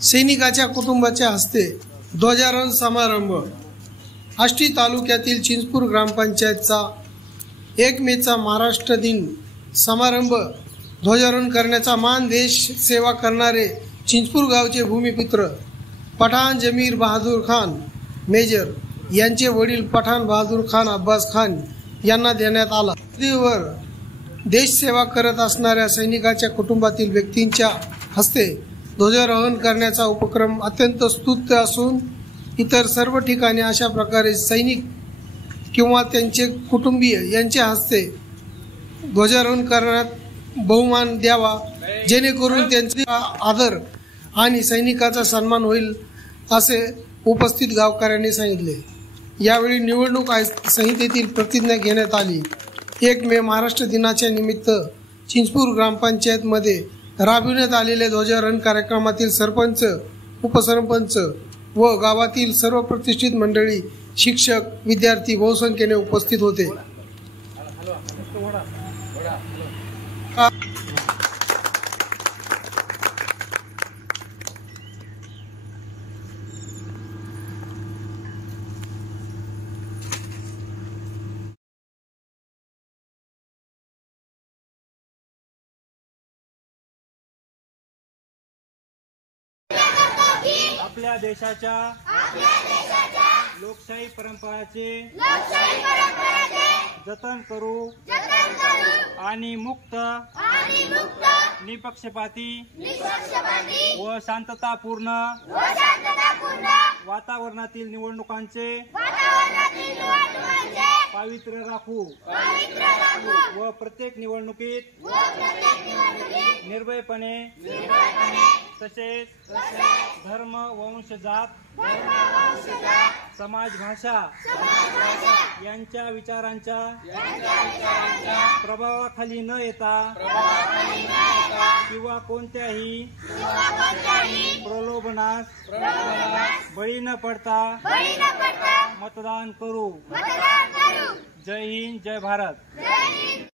सैनिकाच्या कुटुंबाच्या हस्ते ध्वजारोहण समारंभ। आष्टी तालुक्यातील चिंचपूर ग्रामपंचायतचा 1 मेचा महाराष्ट्र दिन समारंभ ध्वजारोहण करण्याचा मान देश सेवा करणारे चिंचपूर गावचे भूमिपुत्र पठाण जमीर बहादूर खान मेजर यांचे वडील पठाण बहादूर खान अब्बास खान यांना देण्यात आला। वर देश सेवा करत असणाऱ्या सैनिकाच्या कुटुंबातील व्यक्तींच्या हस्ते ध्वजारोहण करण्याचा उपक्रम अत्यंत स्तुत्य असून इतर सर्व ठिकाणी अशा प्रकारे सैनिक किंवा त्यांचे कुटुंबीय यांच्या हस्ते ध्वजारोहण करण्यात बहुमान द्यावा, जेणेकरून त्यांचा आदर आणि सैनिकाचा सन्मान होईल असे उपस्थित गावकऱ्यांनी सांगितले। यावेळी निवडणूक आयोग संहितेतील प्रतिज्ञा घेण्यात आली। 1 मे महाराष्ट्र दिनाच्या निमित्त चिंचपूर ग्रामपंचायतमध्ये राबविण्यात आलेल्या ध्वजारोहण कार्यक्रमातील सरपंच, उपसरपंच व गावातील सर्व प्रतिष्ठित मंडळी, शिक्षक, विद्यार्थी बहुसंख्येने उपस्थित होते। आपल्या देशाच्या लोकशाही परंपराचे जतन करू आणि मुक्त, निपक्षपाती व शांततापूर्ण वातावरणातील निवडणुकांचे पावित्र्य राखू व प्रत्येक निवडणुकीत निर्भयपणे तसेच धर्म, वंश, जात, समाज, भाषा यांच्या विचारांच्या प्रभावाखाली न येता किंवा कोणत्याही प्रलोभनास बळी न पडता मतदान करू। जय हिंद, जय भारत।